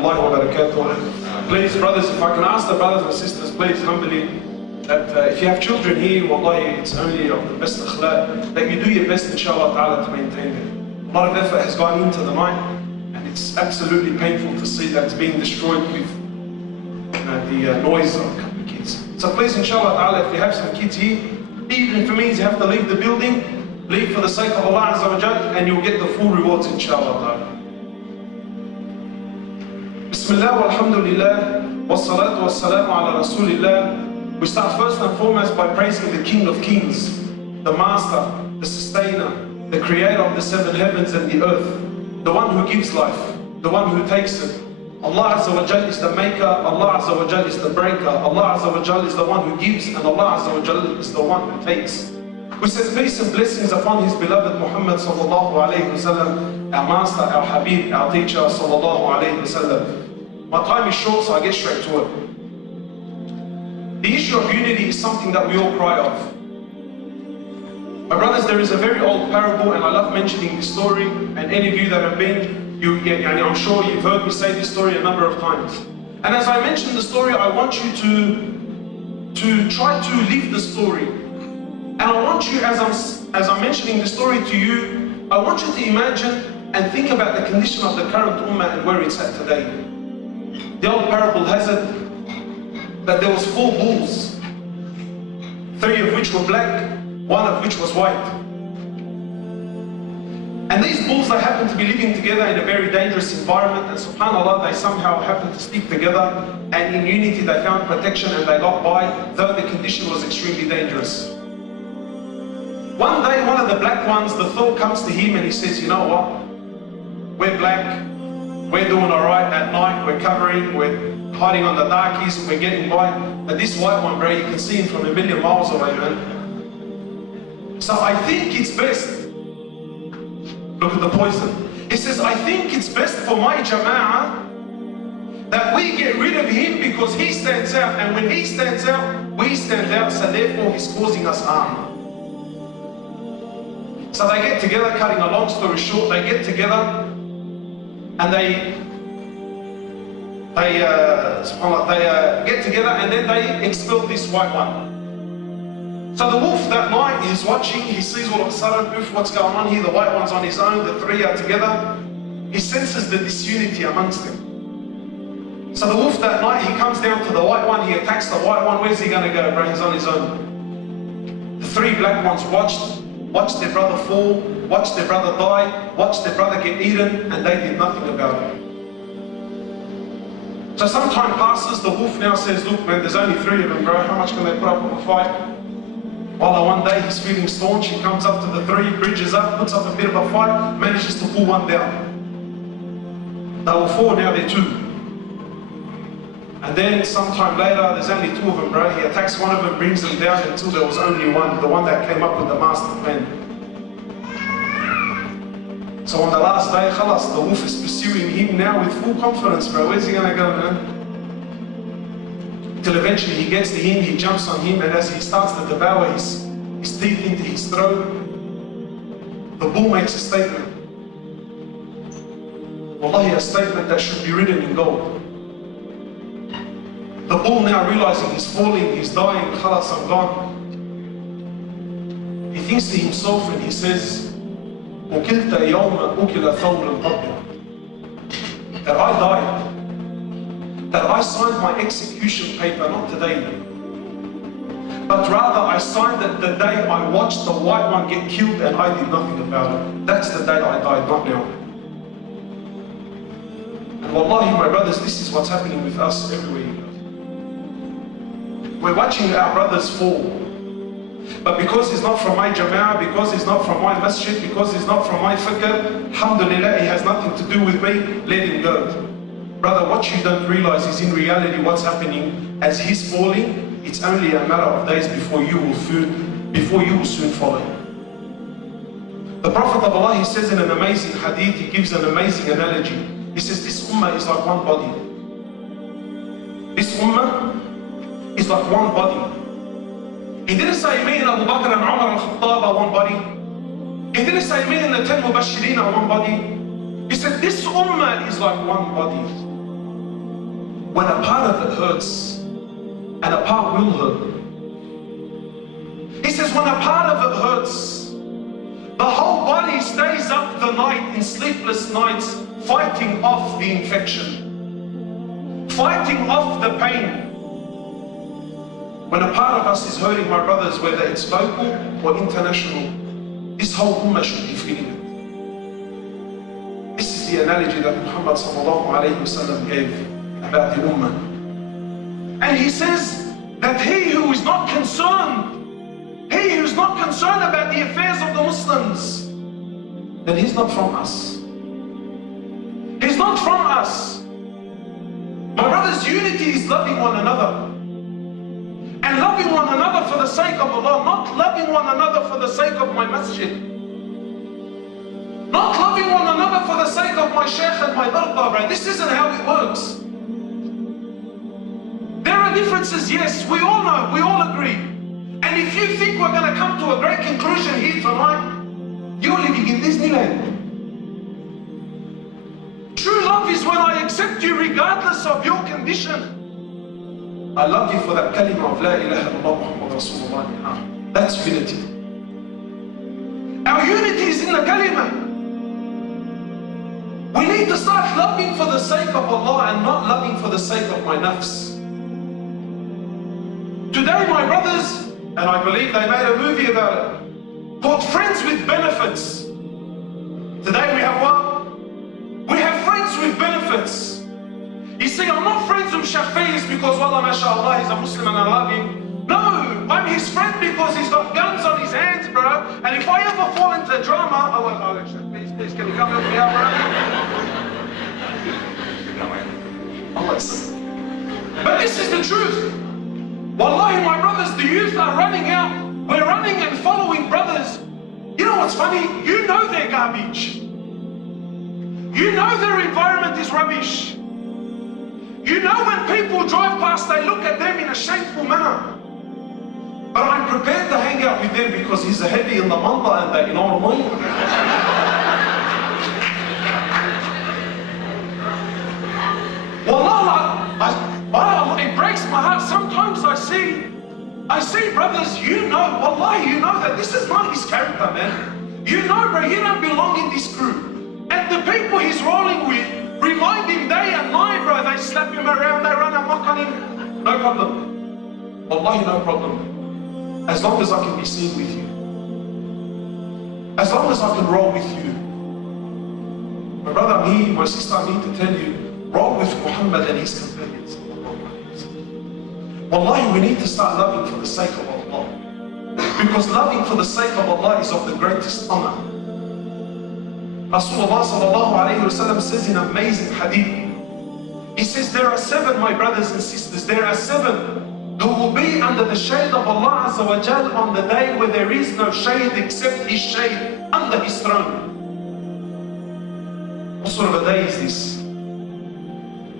rahmatullahi wa barakatuh. Please, brothers, if I can ask the brothers and sisters, please, humbly, that if you have children here, wallahi, it's only of the best akhlaq, that you do your best, inshallah ta'ala, to maintain them. A lot of effort has gone into the night, and it's absolutely painful to see that it's being destroyed with the noise of a couple of kids. So please, inshallah ta'ala, if you have some kids here, even if it means you have to leave the building, leave for the sake of Allah Azza wa Jal, and you'll get the full rewards, inshallah ta'ala. Bismillah walhamdulillah, wassalatu wassalamu ala rasulillah. We start first and foremost by praising the King of Kings, the Master, the Sustainer, the Creator of the seven heavens and the earth, the one who gives life, the one who takes it. Allah Azza wa Jal is the maker, Allah Azza wa Jal is the breaker, Allah Azza wa Jal is the one who gives, and Allah Azza wa Jal is the one who takes. We send peace and blessings upon His beloved Muhammad sallallahu alayhi wasallam, our Master, our Habib, our teacher sallallahu alayhi wasallam. My time is short, so I get straight to it. The issue of unity is something that we all cry of. My brothers, there is a very old parable, and I love mentioning this story, and any of you that have been, I'm sure you've heard me say this story a number of times. And as I mention the story, I want you to try to live the story. And I want you, as I'm mentioning the story to you, I want you to imagine and think about the condition of the current Ummah and where it's at today. The old parable has it that there was 4 bulls, 3 of which were black, 1 of which was white. And these bulls, they happened to be living together in a very dangerous environment, and subhanAllah, they somehow happened to stick together, and in unity they found protection and they got by, though the condition was extremely dangerous. One day, one of the black ones, the thought comes to him and he says, you know what? We're black, we're doing alright at night, we're covering, we're hiding on the darkies, we're getting by. But this white one, bro, you can see him from a million miles away, man. So I think it's best. Look at the poison. He says, I think it's best for my jama'ah that we get rid of him because he stands out. And when he stands out, we stand out. So therefore, he's causing us harm. So they get together, cutting a long story short, they get together and they get together and then they expel this white one. So the wolf that night is watching, he sees all of a sudden, oof, what's going on here? The white one's on his own, the 3 are together. He senses the disunity amongst them. So the wolf that night, he comes down to the white one, he attacks the white one. Where's he going to go, bro? He's on his own. The 3 black ones watched their brother fall, watched their brother die, watched their brother get eaten, and they did nothing about it. So some time passes, the wolf now says, look man, there's only 3 of them, bro, how much can they put up with a fight? Well, one day he's feeling staunch, he comes up to the 3, bridges up, puts up a bit of a fight, manages to pull one down. They were 4, now they're 2. And then sometime later, there's only 2 of them, bro. He attacks one of them, brings them down until there was only 1, the one that came up with the master plan. So on the last day, khalas, the wolf is pursuing him now with full confidence, bro. Where's he gonna go, man? Till eventually he gets to him, he jumps on him, and as he starts to devour his teeth into his throat, the bull makes a statement. Wallahi, a statement that should be written in gold. The bull now realizing he's falling, he's dying, khalas, I'm gone. He thinks to himself and he says, "Ukilta yawma ukila thawran qabla." That I died. That I signed my execution paper not today, but rather I signed it the day I watched the white one get killed and I did nothing about it. That's the day I died, not now. And wallahi, my brothers, this is what's happening with us everywhere you go. We're watching our brothers fall. But because he's not from my jama'ah, because he's not from my masjid, because he's not from my fiqh, alhamdulillah, he has nothing to do with me, let him go. Brother, what you don't realize is in reality what's happening. As he's falling, it's only a matter of days before you will soon follow. The Prophet of Allah, he says in an amazing hadith, he gives an amazing analogy. He says this ummah is like one body. This ummah is like one body. He didn't say me and Abu Bakr and Umar and Khattab are one body. He didn't say me and the 10 Mubashirin are one body. He said this ummah is like one body. when a part of it hurts, and a part will hurt. He says when a part of it hurts, the whole body stays up the night in sleepless nights, fighting off the infection, fighting off the pain. When a part of us is hurting, my brothers, whether it's local or international, this whole ummah should be feeling it. This is the analogy that Muhammad ﷺ gave about the ummah. And he says that he who is not concerned about the affairs of the Muslims, then he's not from us. He's not from us. My brothers, unity is loving one another. And loving one another for the sake of Allah, not loving one another for the sake of my masjid. Not loving one another for the sake of my Shaykh and my irda. This isn't how it works. There are differences, yes, we all know, we all agree. And if you think we're going to come to a great conclusion here tonight, you're living in Disneyland. True love is when I accept you regardless of your condition. I love you for that kalima of La ilaha illallah Muhammad Rasulullah. That's unity. Our unity is in the kalima. We need to start loving for the sake of Allah and not loving for the sake of my nafs. Today, my brothers, and I believe they made a movie about it, called Friends with Benefits. Today we have what? We have friends with benefits. You see, I'm not friends with Shaykh because, wallah, mashallah, he's a Muslim and I love him. No, I'm his friend because he's got guns on his hands, bro. And if I ever fall into drama, oh, Shaykh, please, can you come help me out, bro? Allah. But this is the truth. Wallahi, my brothers, the youth are running out. We're running and following brothers. You know what's funny? You know they're garbage. You know their environment is rubbish. You know when people drive past, they look at them in a shameful manner. But I'm prepared to hang out with them because he's a heavy in the manda and that, you know what I mean? Wallah, it breaks my heart. Sometimes I see brothers, you know, wallahi, you know that this is not his character, man. You know, bro, you don't belong in this group. And the people he's rolling with remind him day and night, bro. They slap him around, they run amok on him. No problem. Wallahi, no problem. As long as I can be seen with you. As long as I can roll with you. My brother, my sister, I need to tell you, roll with Muhammad and his companions. Wallahi, we need to start loving for the sake of Allah. Because loving for the sake of Allah is of the greatest honor. Rasulullah sallallahu alayhi wa sallam says in amazing hadith, he says, there are 7, my brothers and sisters, there are 7 who will be under the shade of Allah Azza wa Jal on the day where there is no shade except His shade under His throne. What sort of a day is this?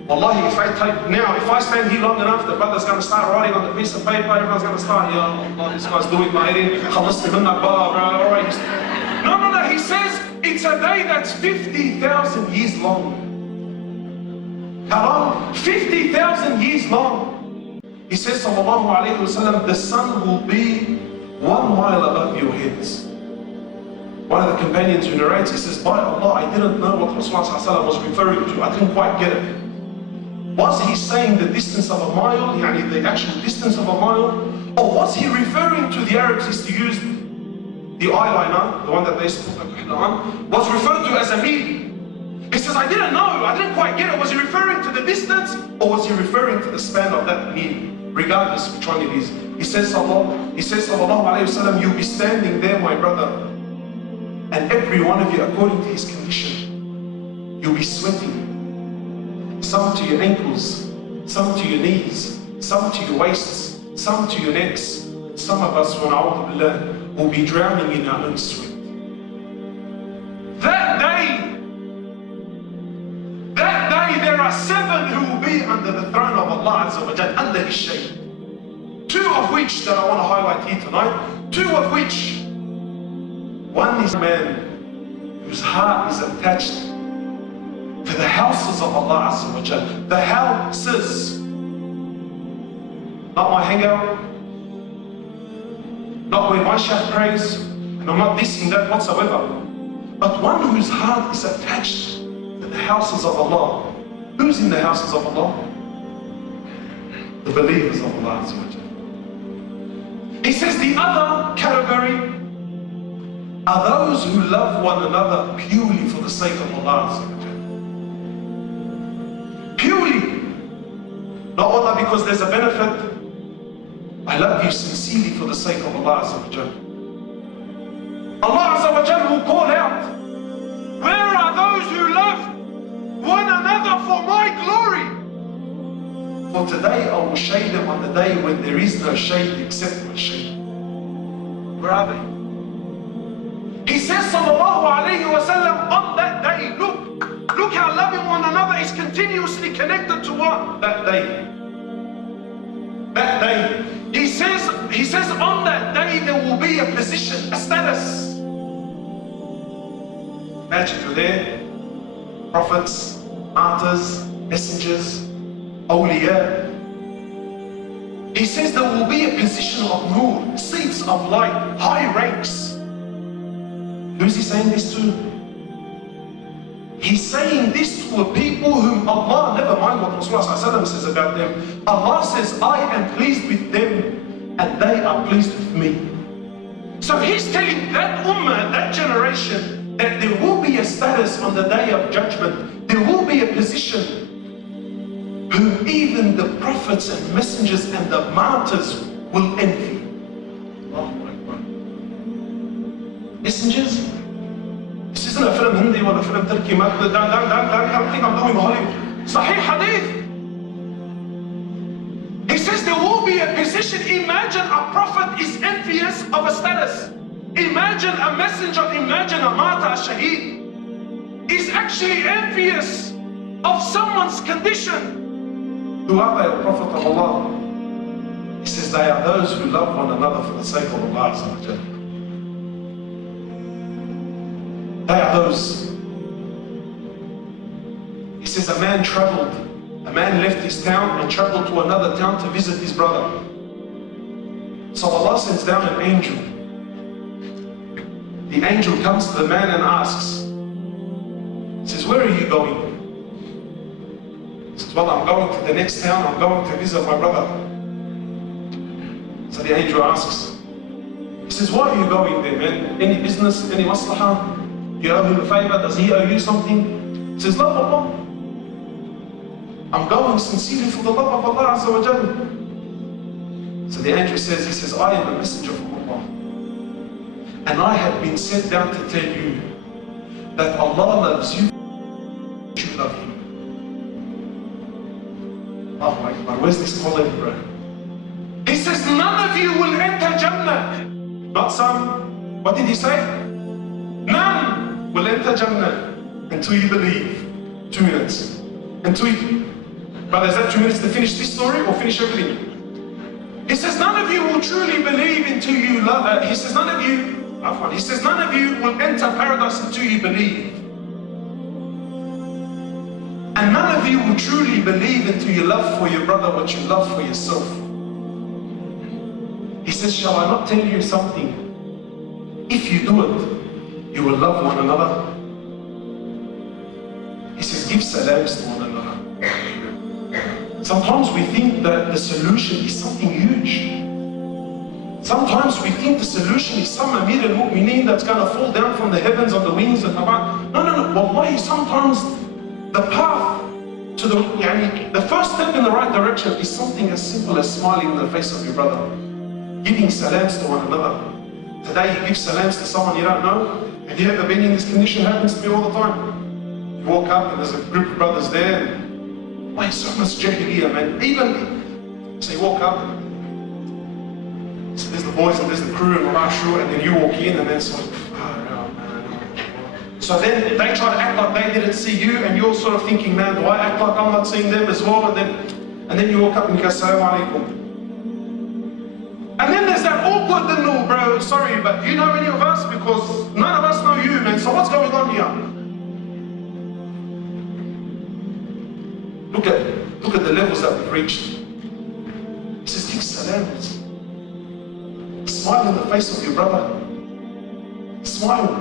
Wallahi, if I stand here long enough, the brother's going to start writing on the piece of paper, everyone's going to start, Ya Allah, this guy's doing my head, alright. No, he says, it's a day that's 50,000 years long. How long? 50,000 years long. He says, sallallahu alayhi wa sallam, the sun will be 1 mile above your heads. One of the companions who narrates, he says, by Allah, I didn't know what Rasulullah was referring to. I didn't quite get it. Was he saying the distance of a mile, yani the actual distance of a mile? Or was he referring to, the Arabs used to use the eyeliner, the one that they used to put on, was referred to as a mil. He says, I didn't know, I didn't quite get it. Was he referring to the distance or was he referring to the span of that mil? Regardless which one it is. He says, sallallahu alayhi wa sallam, you'll be standing there, my brother, and every one of you, according to his condition, you'll be sweating. Some to your ankles, some to your knees, some to your waists, some to your necks. Some of us, will be drowning in our own sweat. That day, there are 7 who will be under the throne of Allah Azza wa Jal, under His shade. 2 of which that I want to highlight here tonight. 2 of which, one is a man whose heart is attached to to the houses of Allah Azza wa Jal. The houses. Not my hangout, not where my Shaykh prays, and I'm not dissing that whatsoever. But one whose heart is attached to the houses of Allah. Who's in the houses of Allah? The believers of Allah Azza wa Jal. He says the other category are those who love one another purely for the sake of Allah Azza wa Jal. Purely. Not Allah because there's a benefit. I love you sincerely for the sake of Allah Azza wa Jal. Allah Azza wa Jal will call out, where are those who love one another for my glory? For today I will shade them on the day when there is no shade except my shade. Where are they? He says sallallahu alayhi wa sallam, on that day, look how loving one another is continuously connected to what? That day. That day. He says on that day there will be a position, a status. Imagine you're there, prophets, martyrs, messengers, awliya. He says there will be a position of nur, seats of light, high ranks. Who is he saying this to? He's saying this to a people whom Allah, never mind what Rasulullah says about them, Allah says, I am pleased with them and they are pleased with me. So he's telling that ummah, that generation, that there will be a status on the day of judgment, there will be a position whom even the prophets and messengers and the martyrs will envy. Messengers? This isn't a film Hindi or a film Turkey. Don't think I'm doing Hollywood. Sahih hadith. He says there will be a position. Imagine a prophet is envious of a status. Imagine a messenger, imagine a martyr, a shaheed, is actually envious of someone's condition. Who are they, a prophet of Allah? He says they are those who love one another for the sake of Allah. They are those. He says a man left his town and traveled to another town to visit his brother. So Allah sends down an angel. The angel comes to the man and asks, he says, where are you going? He says, well, I'm going to the next town, I'm going to visit my brother. So the angel asks, he says, why are you going there, man? Any business, any maslahah? You owe him a favor? Does he owe you something? He says, love Allah. I'm going sincerely for the love of Allah Azza wa Jalla. So the angel says, he says, I am a messenger from Allah. And I have been sent down to tell you that Allah loves you, you love him. Oh my God, where's this quality, bro? He says, none of you will enter Jannah. Not some. What did he say? None will enter Jannah until you believe. 2 minutes. Until you... Brother, is that 2 minutes to finish this story or finish everything? He says, none of you will truly believe until you love... he says, none of you will enter paradise until you believe. And none of you will truly believe until you love for your brother what you love for yourself. He says, shall I not tell you something? If you do it, you will love one another. He says, give salams to one another. Sometimes we think that the solution is something huge. Sometimes we think the solution is some Amir al-Mu'mineen that's going to fall down from the heavens on the wings and no. Wallahi, sometimes the path to the first step in the right direction is something as simple as smiling in the face of your brother. Giving salams to one another. Today you give salams to someone you don't know. Have you ever been in this condition? It happens to me all the time. You walk up and there's a group of brothers there. And, why so much jahiliyyah, man? So you walk up, so there's the boys and there's the crew and and then you walk in and then it's like, so then they try to act like they didn't see you and you're sort of thinking, man, do I act like I'm not seeing them as well? And then you walk up and you go, Assalamu alaikum. And then there's that awkward little, bro, sorry, but you know any of us? Because none of us know you, man, so what's going on here? Look at the levels that we've reached. He says, give salams. Smile in the face of your brother. Smile.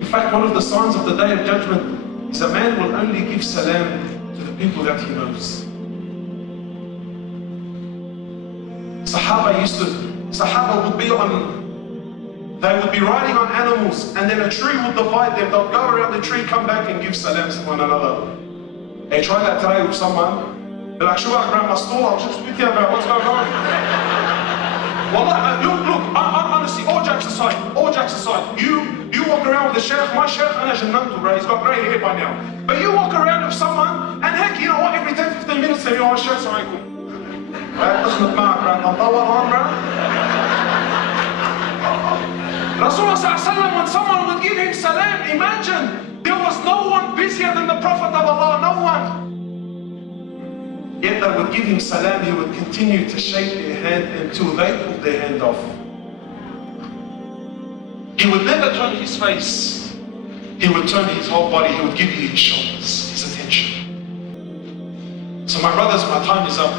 In fact, one of the signs of the Day of Judgment is a man will only give salam to the people that he knows. Sahaba would be riding on animals, and then a tree would divide them. They'll go around the tree, come back and give salams to one another. Hey, try that today with someone. They're like, Shubak, around my store, I was just with you about what's going on. Wallah, look, honestly, all jokes aside, you walk around with the Shaykh, my Shaykh, he's got grey hair by now. But you walk around with someone, and heck, you know what, every 10-15 minutes, they go, Shaykh, sorry, right? Doesn't matter, Rasulullah, when someone would give him salam, imagine, there was no one busier than the Prophet of Allah, no one. Yet they would give him salam, he would continue to shake their hand until they pulled their hand off. He would never turn his face. He would turn his whole body, he would give you his shoulders, his attention. So my brothers, my time is up.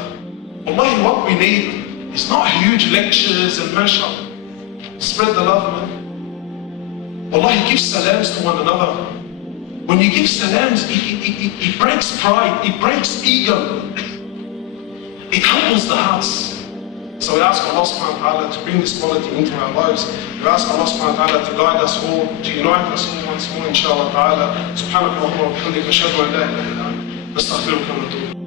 Wallahi, what we need is not huge lectures and mashallah. Spread the love, man. Wallahi, give salams to one another. When you give salams, it breaks pride, it breaks ego. It humbles the hearts. So we ask Allah subhanahu wa ta'ala to bring this quality into our lives. We ask Allah subhanahu wa ta'ala to guide us all, to unite us all once more, inshallah ta'ala. Subhanahu wa ta'ala, wa bihamdika, ashhadu an la ilaha illa anta, nastaghfiruka wa natubu.